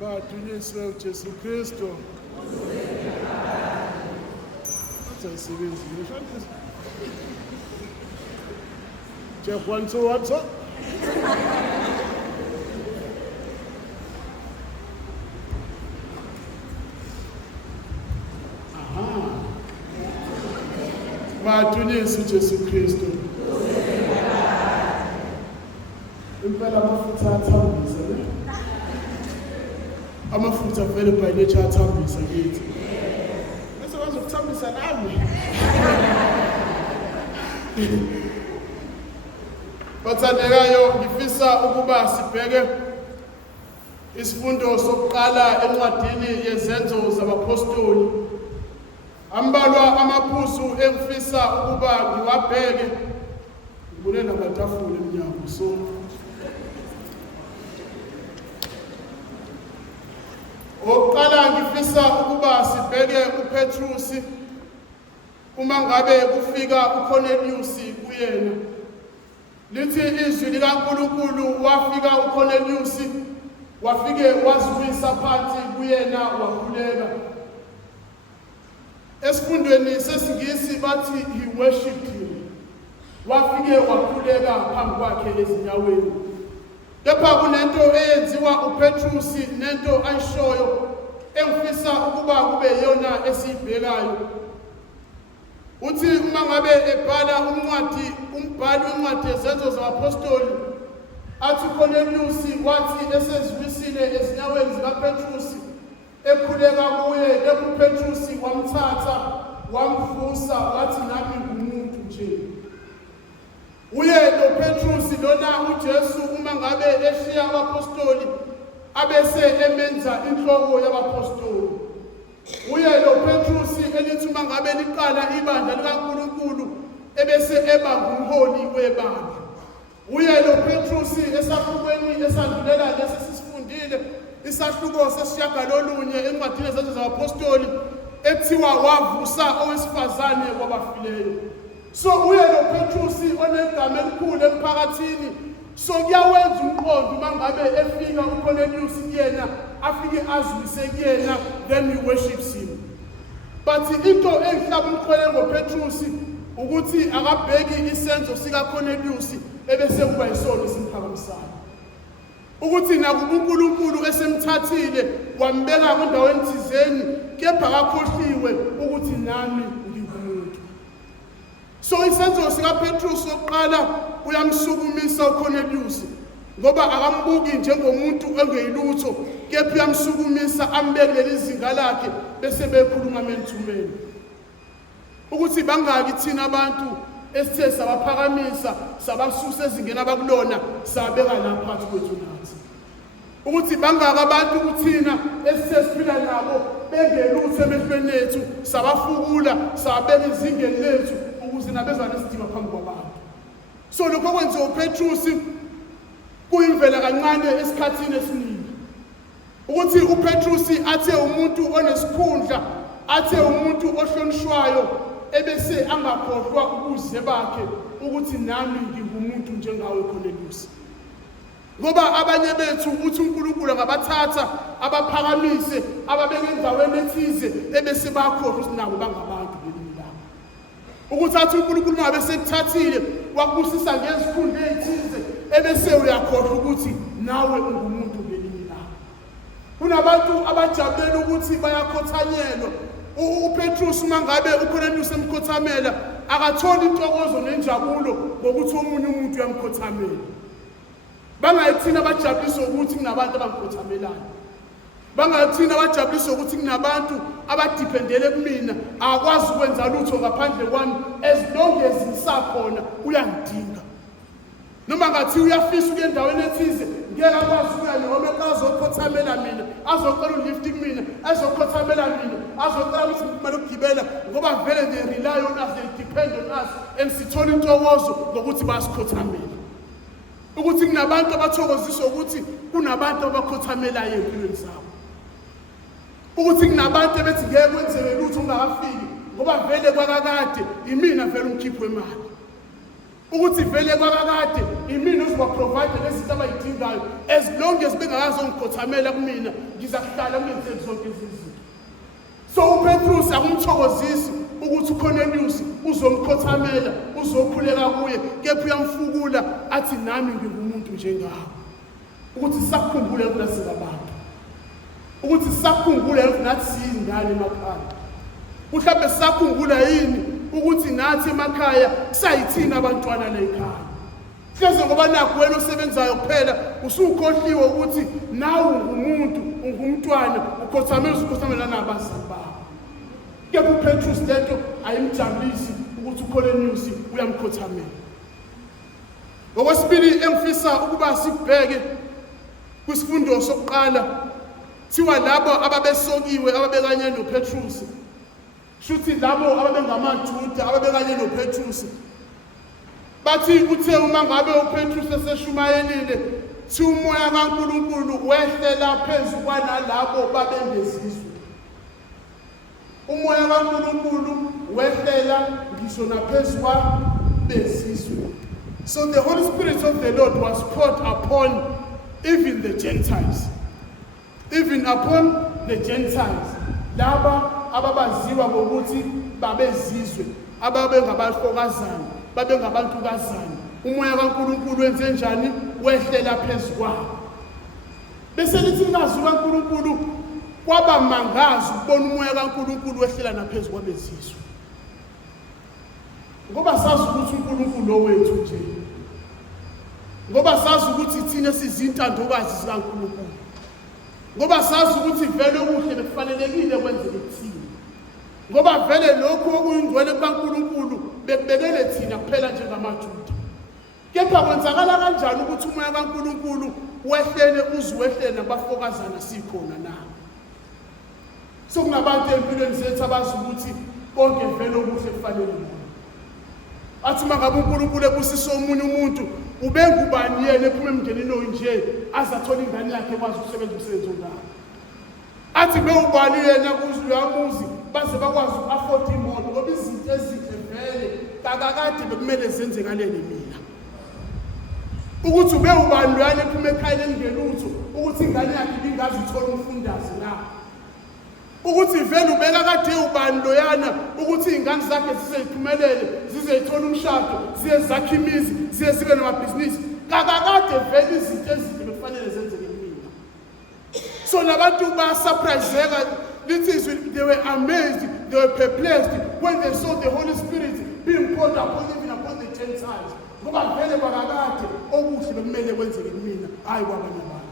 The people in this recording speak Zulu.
Badunyiswe uJesu Kristu. Usebenzi ngisho. Check 1 2 what's up? Badunyiswe uJesu Kristu. Impela amafutha athambisa ne? Amafutha vele by nature athambisa kithi. Bese wazi ukuthambisa nami. Bathandekayo ngifisa ukuba sibheke isifundo sokuqala encwadini yezenzo zabapostoli. Ambalwa amaphuzu engifisa ukuba ngiwabheke. Ngibone namatafula eminyango so oqala ngifisa ukuba sibheke uPetrus uma ngabe kufika uCornelius kuyena lithi izwi likaNkulunkulu wafika uCornelius wafike waziwisa phansi kuyena wakhuleka esifundweni sesingisi bathi he worshipped him wafike wakhuleka phambi kwakhe ezinyaweni kepha kunento eyenziwa uPetrus nento ayishoyo engifisa ukuba kube yona esibhekayo uthi uma ngabe ebhala umbhali wencwadi yezenzo zabapostoli athi uCornelius wathi eseziwisile ezinyaweni zikaPetrus ekhuleka kuye kuPetrus wamthatha wamvusa wathi nami ngumuntu nje. Uye lo Petrus lona uJesu uma ngabe eshiya abapostoli abese emenza inhloko yabapostoli. Uye lo Petrus elithi uma ngabe liqala ibandla likaNkulunkulu ebese eba ngumholi webandla. Uye lo Petrus esahlukweni esandulela lesi sisifundile isahluko sesishiyagalolunye encwadini zethu zabapostoli ethiwa wavusa owesifazane kwabafileyo. So uye lo Petrus onegama elikhulu emphakathini. So kuyawenza umqondo uma ngabe efika uCornelius kuyena afike azwise kuyena, then he worships him. But into engihlaba umqhele ngoPetrus ukuthi akabheki isenzo sikaCornelius ebese kuba yisona esimphakamisayo. Ukuthi nakuba uNkulunkulu esemthathile wambeka endaweni thizeni, kepha akakhohliwe ukuthi nami ngingumuntu. So isenzo sikaPetrus sokuqala uyamsukumisa uCornelius ngoba akambuki njengomuntu engeyilutho, kepha uyamsukumisa ambekele izinga lakhe bese bekhuluma menthumeni. Ukuthi bangaki thina abantu esithe sabaphakamisa sabasusa ezingena abakulona sabeka lapha phansi kwethu nathi. Ukuthi bangaki abantu kuthina esithe siphila nabo bengelutho emehlweni ethu sabafukula sabeka izingeni lethu ukuze nabezwane isidima phambi kwabantu. So lokho kwenza uPetrus kuyimvela kancane esikhathini esiningi ukuthi uPetrus athe umuntu onesikhundla, athe umuntu ohlonishwayo ebese angakhohlwa ubuze bakhe ukuthi nami ngingumuntu njengawe Cornelius. Ngoba abanye bethu uthi uNkulunkulu ngabathatha abaphakamise ababeke endaweni ethize ebese bakhohlwa ukuthi nabo bangabantu belimi labo. Ukuthi athi uNkulunkulu ngabe sekuthathile wakubusisa ngezikhundla ezithize ebese uyakhohlwa ukuthi nawe ungumuntu belimi labo. Kunabantu abajabulela ukuthi bayakhothanyelwa. uPetrus uma ngabe uCornelius emkhothamela akatholi intokozo nenjabulo ngokuthi omunye umuntu uyamkhothamela. Bangayithina abajabulisa ukuthi kunabantu abangikhothamelayo. Bangayithina abajabulisa ukuthi kunabantu abadiphendele kumina akwazi ukwenza lutho ngaphandle kwami, as long as ngisakhona uyangidinga. Noma ngathi uyafisa ukuya endaweni ethize ngeke akwazi ukuya noma akazokhothamela mina, azocela ulifting mina, azokhothamela mina, azocela ukuthi kumele ukugibela ngoba vele they rely on us, they depend on us, and sithola intokozo ngokuthi basikhothamele. Ukuthi kunabantu abathokoziswa ukuthi kunabantu abakhothamelayo empilweni zabo. Ukuthi kunabantu bethi ngeke kwenzeke lutho ungakafiki ngoba vele kwakakade imina vele umkhipho wemali. Ukuthi vele kwakakade imina uzobaprovide lezinto abayidingayo, as long as bengakazongikhothamela kumina ngizakuhlala ngenze zonke izinto. So uPetrus akumthokozisi ukuthi uCornelius uzomkhothamela, uzokhuleka kuye, kepha uyamfukula athi nami ngingumuntu njengawe. Ukuthi sakhumbule ukuthi abantu, ukuthi sakhumbule ukuthi nathi siyingane emakhaya. Mhlawumbe sakhumbula yini ukuthi nathi emakhaya sayithina abantwana la ekhaya. Hleze ngoba nakho wena osebenzayo kuphela usukhohliwe ukuthi nawe ungumuntu, ungumntwana, ukhothamela nabazali bakho. Kepha uPetrus lento ayimjabulisi ukuthi uCornelius uyamkhothamela. Ngokwesibili engifisa ukuba sibheke kwisifundo sokuqala thiwa labo ababesokiwe ababekanye noPetrus. Shuthi labo ababengamaJuda ababekanye noPetrus bathi uthe uma ngabe uPetrus eseshumayelile thi umoya kaNkulunkulu wehlela phezulu kwanalabo babengezizwe. Umoya kaNkulunkulu wehlela ngisho naphezulu kwabezizwe. So the Holy Spirit of the Lord was poured upon even the Gentiles. Even upon the Gentiles. Laba ababaziwa ngokuthi babezizwe, ababengabafokazana, babengabantukazana. Umoya kaNkulunkulu wenze njani? Wehlela phezulu kwabo. Bese lithi inkazi kaNkulunkulu kwaba mangazi ukubona umoya kaNkulunkulu wehlela naphezulu kwabezizwe. Ngoba sazi ukuthi uNkulunkulu owethu nje. Ngoba sazi ukuthi thina sizintandokazi zikaNkulunkulu. ngoba sazi ukuthi vele okuhle bekufanelekile kwenzeke kuthina, ngoba vele lokhu okuyingcwele kukaNkulunkulu bekubekele thina kuphela njengamaJuda. Kepha kwenzakala kanjani ukuthi umoya kaNkulunkulu wehlele uziwehlele nabafokazana sikhona na? Sokunabantu empilweni zethu abazi ukuthi konke vele okuhle kufanele bona. Athi mangabe uNkulunkulu ebusisa omunye umuntu, ubengubani yena ephuma emndenini oyinje azathola ingane yakhe ekwazi ukusebenza umsebenzi ongaka? Athi bewubani yena kuyamuzi baze bakwazi uku-afford imoto, ngoba izinto ezinhle vele kakade bekumele zenzekalele mina. Ukuthi ube ubani loyana ephuma ekhaya elingelutho ukuthi ingane yakhe ibingazi ithola umfundaze na? Ukuthi vele ubeka kade ubani loyana ukuthi ingane zakhe zizeyiphumelele, zizeyithola umshado, ziye zakhe imizi, ziye zibe namabhizinisi. Kakade vele izinto ezinhle bekufanele zenzeke mina. So nabantu basurpriseka, they were amazed, they were perplexed when they saw the Holy Spirit being poured upon even upon the Gentiles. Ngoba vele bakakade okuhle bekumele kwenzeke mina, hayi kwabanye abantu.